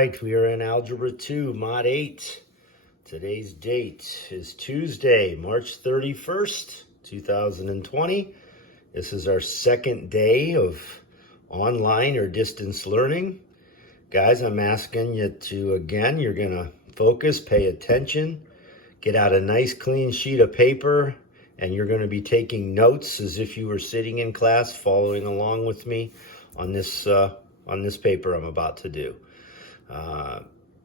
right, we are in Algebra 2, Mod 8. Today's date is Tuesday, March 31st, 2020. This is our second day of online or distance learning. Guys, I'm asking you to, again, you're going to focus, pay attention, get out a nice clean sheet of paper, and you're going to be taking notes as if you were sitting in class following along with me on this paper I'm about to do.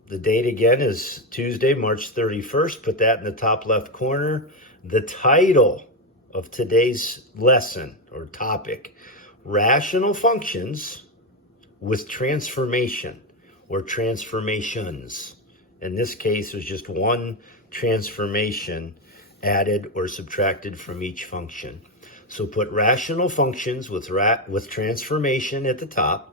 The date again is Tuesday, March 31st. Put that in the top left corner. The title of today's lesson or topic, Rational Functions with Transformation or Transformations. In this case, there's just one transformation added or subtracted from each function. So put rational functions with transformation at the top.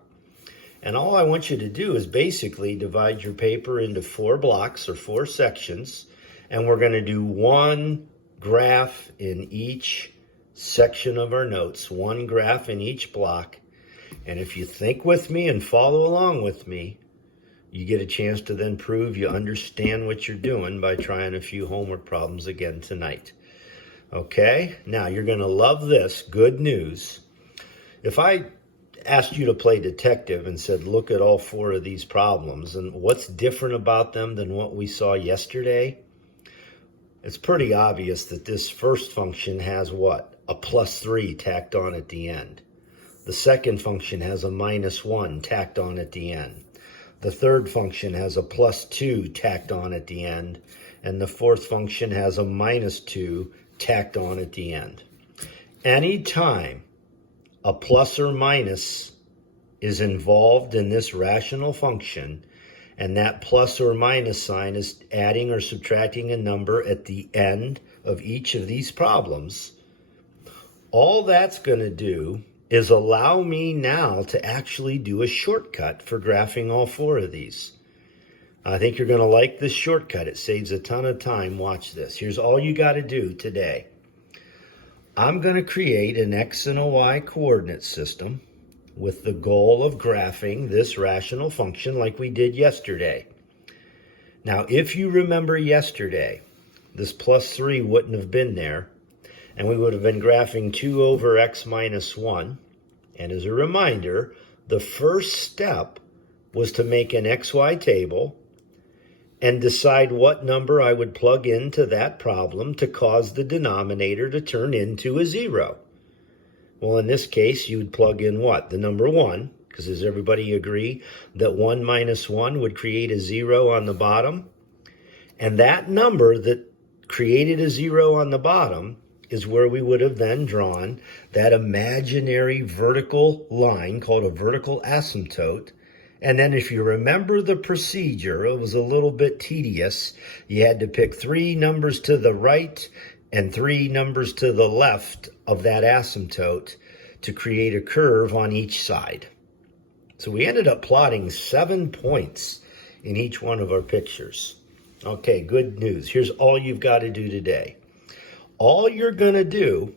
And all I want you to do is basically divide your paper into 4 blocks or 4 sections. And we're going to do one graph in each section of our notes, one graph in each block. And if you think with me and follow along with me, you get a chance to then prove you understand what you're doing by trying a few homework problems again tonight. Okay? Now, you're going to love this. Good news. If I asked you to play detective and said, look at all 4 of these problems and what's different about them than what we saw yesterday, it's pretty obvious that this first function has what? A +3 tacked on at the end. The second function has a -1 tacked on at the end. The third function has a +2 tacked on at the end. And the fourth function has a -2 tacked on at the end. Anytime a plus or minus is involved in this rational function, and that plus or minus sign is adding or subtracting a number at the end of each of these problems, all that's going to do is allow me now to actually do a shortcut for graphing all 4 of these. I think you're going to like this shortcut. It saves a ton of time. Watch this. Here's all you got to do today. I'm going to create an X and a Y coordinate system with the goal of graphing this rational function like we did yesterday. Now, if you remember yesterday, this +3 wouldn't have been there, and we would have been graphing 2 over x minus 1. And as a reminder, the first step was to make an XY table and decide what number I would plug into that problem to cause the denominator to turn into a 0. Well, in this case, you would plug in what? The number 1, because does everybody agree that 1 minus 1 would create a 0 on the bottom? And that number that created a 0 on the bottom is where we would have then drawn that imaginary vertical line called a vertical asymptote. And then if you remember the procedure, it was a little bit tedious. You had to pick 3 numbers to the right and 3 numbers to the left of that asymptote to create a curve on each side. So we ended up plotting 7 points in each one of our pictures. Okay, good news. Here's all you've got to do today. All you're going to do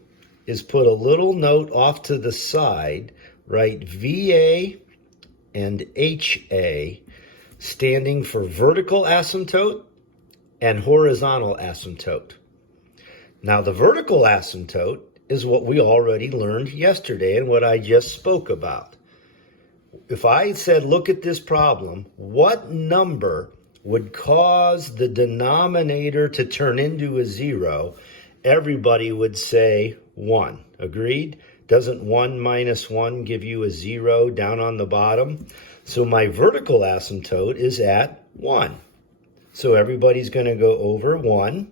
is put a little note off to the side, write VA and HA, standing for vertical asymptote and horizontal asymptote. Now, the vertical asymptote is what we already learned yesterday and what I just spoke about. If I said, look at this problem, what number would cause the denominator to turn into a 0? Everybody would say 1. Agreed? Doesn't 1 minus 1 give you a 0 down on the bottom? So my vertical asymptote is at 1. So everybody's going to go over 1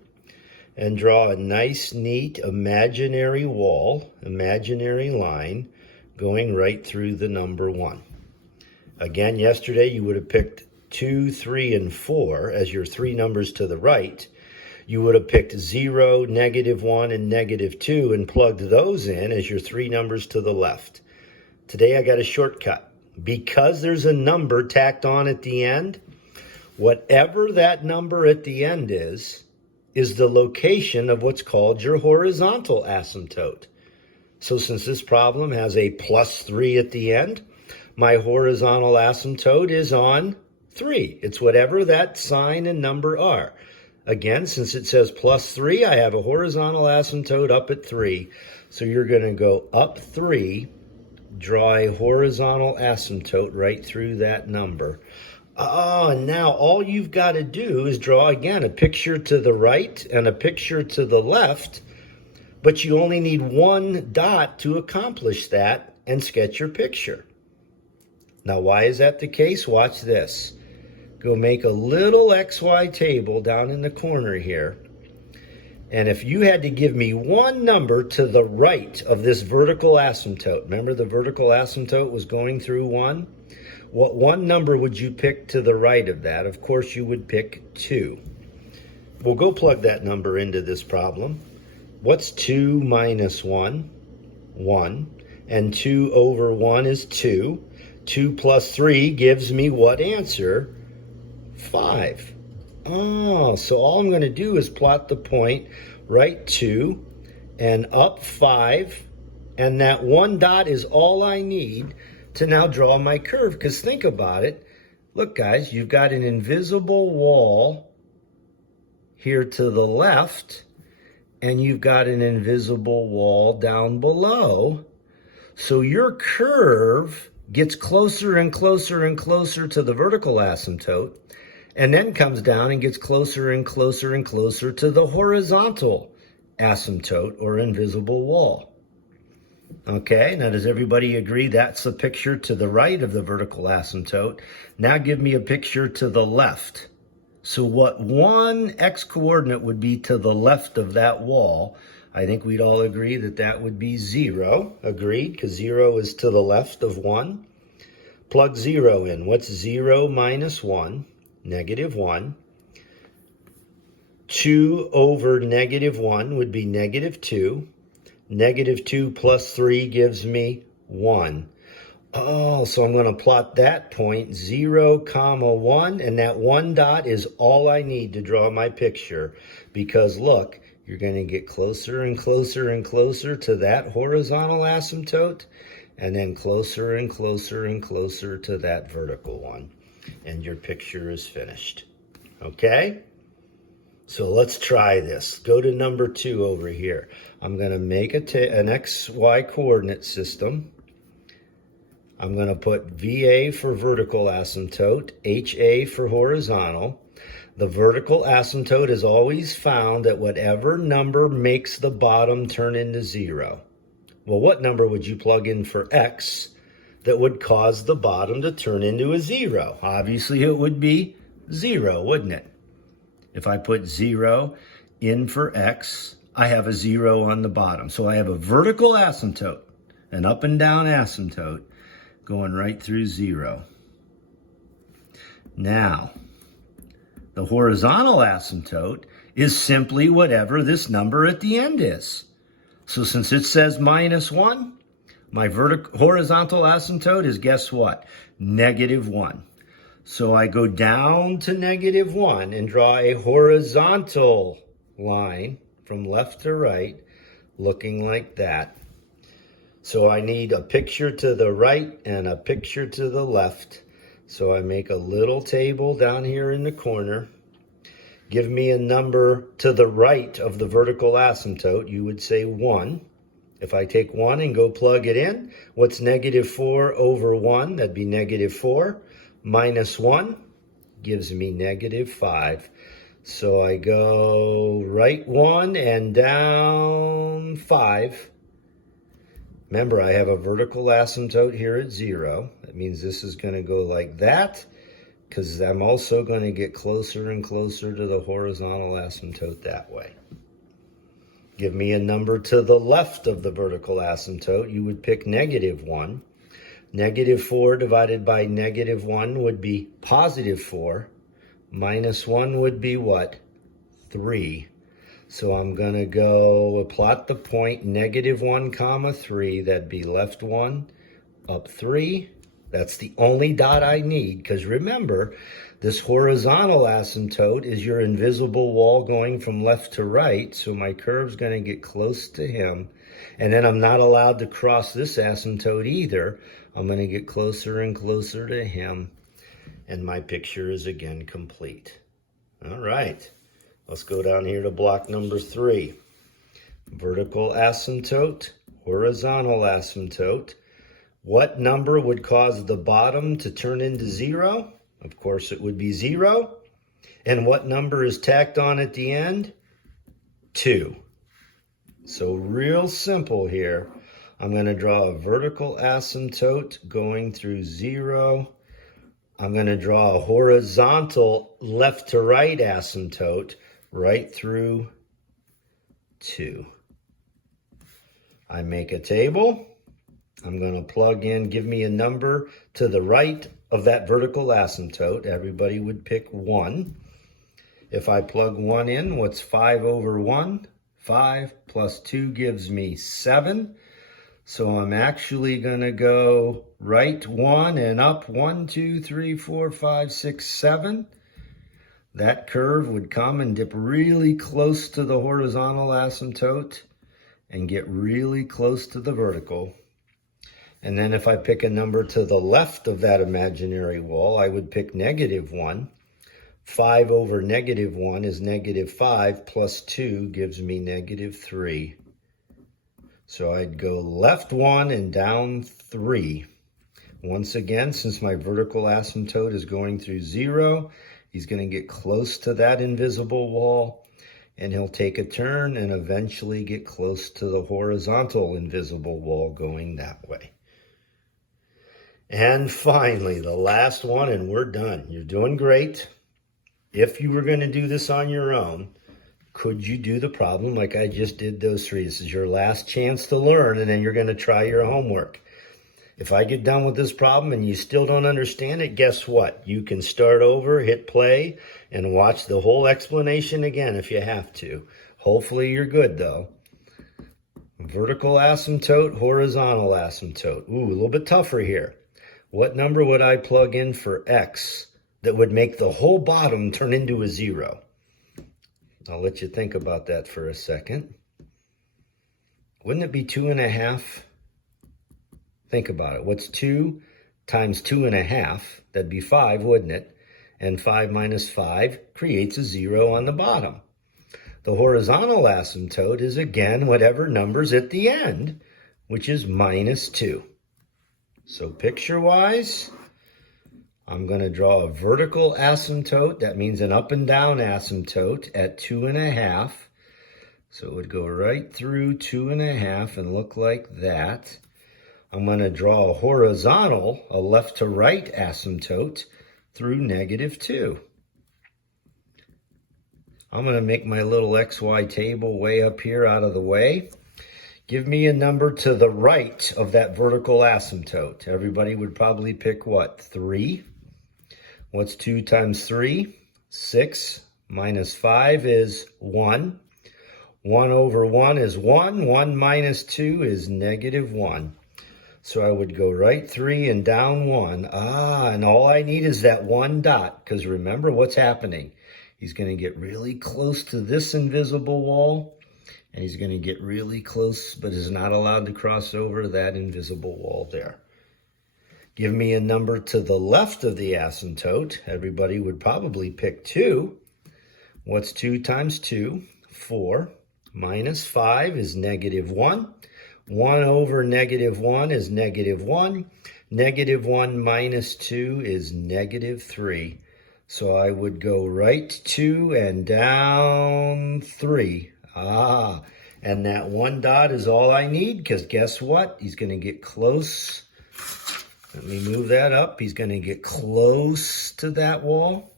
and draw a nice, neat, imaginary wall, imaginary line going right through the number 1. Again, yesterday you would have picked 2, 3, and 4 as your 3 numbers to the right. You would have picked 0, -1, and -2 and plugged those in as your 3 numbers to the left. Today I got a shortcut. Because there's a number tacked on at the end, whatever that number at the end is the location of what's called your horizontal asymptote. So since this problem has a +3 at the end, my horizontal asymptote is on 3. It's whatever that sign and number are. Again, since it says plus 3, I have a horizontal asymptote up at 3. So you're going to go up 3, draw a horizontal asymptote right through that number. Oh, and now all you've got to do is draw, again, a picture to the right and a picture to the left, but you only need one dot to accomplish that and sketch your picture. Now, why is that the case? Watch this. Go make a little XY table down in the corner here. And if you had to give me one number to the right of this vertical asymptote, remember the vertical asymptote was going through 1? What one number would you pick to the right of that? Of course, you would pick 2. We'll go plug that number into this problem. What's 2 minus 1? 1. And 2 over 1 is 2. 2 plus 3 gives me what answer? 5. Oh, so all I'm going to do is plot the point right 2 and up 5. And that one dot is all I need to now draw my curve. Because think about it. Look, guys, you've got an invisible wall here to the left, and you've got an invisible wall down below. So your curve gets closer and closer and closer to the vertical asymptote, and then comes down and gets closer and closer and closer to the horizontal asymptote or invisible wall. Okay, now does everybody agree that's the picture to the right of the vertical asymptote? Now give me a picture to the left. So what one x-coordinate would be to the left of that wall, I think we'd all agree that that would be 0. Agreed, because 0 is to the left of 1. Plug 0 in. What's 0 minus 1? Negative 1. 2 over negative 1 would be negative 2. Negative 2 plus 3 gives me 1. Oh, so I'm going to plot that point, 0, comma 1, and that one dot is all I need to draw my picture. Because look, you're going to get closer and closer and closer to that horizontal asymptote, and then closer and closer and closer to that vertical one. And your picture is finished. Okay? So let's try this. Go to number 2 over here. I'm going to make an XY coordinate system. I'm going to put VA for vertical asymptote, HA for horizontal. The vertical asymptote is always found at whatever number makes the bottom turn into 0. Well, what number would you plug in for X that would cause the bottom to turn into a 0? Obviously, it would be 0, wouldn't it? If I put 0 in for X, I have a 0 on the bottom. So I have a vertical asymptote, an up and down asymptote, going right through 0. Now, the horizontal asymptote is simply whatever this number at the end is. So since it says minus 1, my horizontal asymptote is, guess what? Negative 1. So I go down to negative 1 and draw a horizontal line from left to right, looking like that. So I need a picture to the right and a picture to the left. So I make a little table down here in the corner. Give me a number to the right of the vertical asymptote. You would say 1. If I take 1 and go plug it in, what's negative 4 over 1? That'd be negative 4. Minus 1 gives me negative 5. So I go right 1 and down 5. Remember, I have a vertical asymptote here at 0. That means this is going to go like that, because I'm also going to get closer and closer to the horizontal asymptote that way. Give me a number to the left of the vertical asymptote. You would pick negative 1. Negative 4 divided by negative 1 would be positive 4. Minus 1 would be what? 3. So I'm going to go plot the point negative 1 comma 3. That'd be left 1, up 3. That's the only dot I need, because remember, this horizontal asymptote is your invisible wall going from left to right, so my curve's going to get close to him. And then I'm not allowed to cross this asymptote either. I'm going to get closer and closer to him. and my picture is again complete. All right, let's go down here to block number 3. Vertical asymptote, horizontal asymptote. What number would cause the bottom to turn into 0? Of course, it would be 0. And what number is tacked on at the end? 2. So real simple here. I'm going to draw a vertical asymptote going through 0. I'm going to draw a horizontal left to right asymptote right through 2. I make a table. I'm going to plug in, give me a number to the right of that vertical asymptote. Everybody would pick 1. If I plug 1 in, what's 5 over 1? 5 plus 2 gives me 7. So I'm actually going to go right 1 and up 1, 2, 3, 4, 5, 6, 7. That curve would come and dip really close to the horizontal asymptote and get really close to the vertical. And then if I pick a number to the left of that imaginary wall, I would pick -1. 5 over -1 is -5 plus 2 gives me -3. So I'd go left 1 and down 3. Once again, since my vertical asymptote is going through 0, he's going to get close to that invisible wall, and he'll take a turn and eventually get close to the horizontal invisible wall going that way. And finally, the last one, and we're done. You're doing great. If you were going to do this on your own, could you do the problem like I just did those 3? This is your last chance to learn, and then you're going to try your homework. If I get done with this problem and you still don't understand it, guess what? You can start over, hit play, and watch the whole explanation again if you have to. Hopefully you're good, though. Vertical asymptote, horizontal asymptote. Ooh, a little bit tougher here. What number would I plug in for x that would make the whole bottom turn into a 0? I'll let you think about that for a second. Wouldn't it be 2.5? Think about it. What's 2 times 2.5? That'd be 5, wouldn't it? And 5 minus 5 creates a 0 on the bottom. The horizontal asymptote is, again, whatever number's at the end, which is -2. So picture-wise, I'm going to draw a vertical asymptote. That means an up and down asymptote at 2.5. So it would go right through 2.5 and look like that. I'm going to draw a horizontal, a left to right asymptote through -2. I'm going to make my little XY table way up here out of the way. Give me a number to the right of that vertical asymptote. Everybody would probably pick what? 3. What's 2 times 3? 6. Minus 5 is 1. 1 over 1 is 1. 1 minus 2 is -1. So I would go right 3 and down 1. And all I need is that 1 dot, because remember what's happening. He's going to get really close to this invisible wall, and he's going to get really close, but is not allowed to cross over that invisible wall there. Give me a number to the left of the asymptote. Everybody would probably pick 2. What's 2 times 2? 4. Minus 5 is -1. 1 over -1 is -1. -1 minus 2 is -3. So I would go right 2 and down 3. And that 1 dot is all I need, because guess what? He's going to get close. Let me move that up. He's going to get close to that wall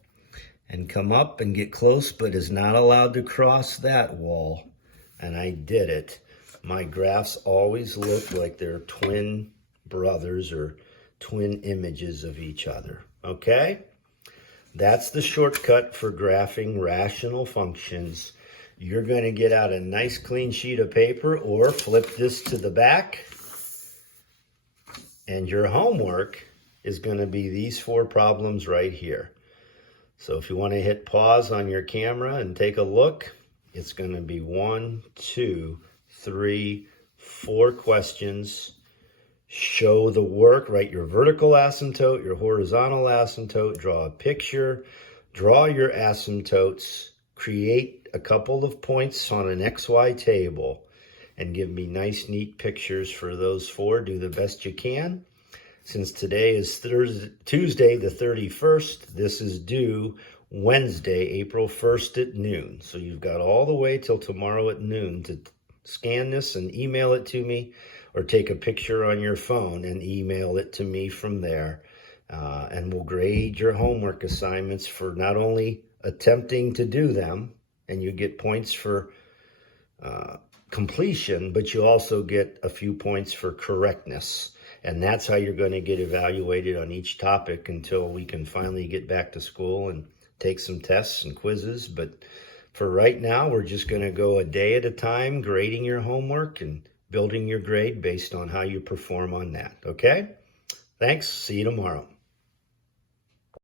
and come up and get close, but is not allowed to cross that wall. And I did it. My graphs always look like they're twin brothers or twin images of each other. Okay? That's the shortcut for graphing rational functions. You're going to get out a nice clean sheet of paper or flip this to the back. And your homework is going to be these 4 problems right here. So if you want to hit pause on your camera and take a look, it's going to be 1, 2, 3, 4 questions. show the work, write your vertical asymptote, your horizontal asymptote, draw a picture, draw your asymptotes, create a couple of points on an XY table, and give me nice, neat pictures for those four. Do the best you can. Since today is Tuesday the 31st, this is due Wednesday, April 1st at noon. So you've got all the way till tomorrow at noon to scan this and email it to me, or take a picture on your phone and email it to me from there. And we'll grade your homework assignments for not only attempting to do them, and you get points for completion, but you also get a few points for correctness. And that's how you're going to get evaluated on each topic until we can finally get back to school and take some tests and quizzes. But for right now, we're just going to go a day at a time, grading your homework and building your grade based on how you perform on that. Okay? Thanks. See you tomorrow.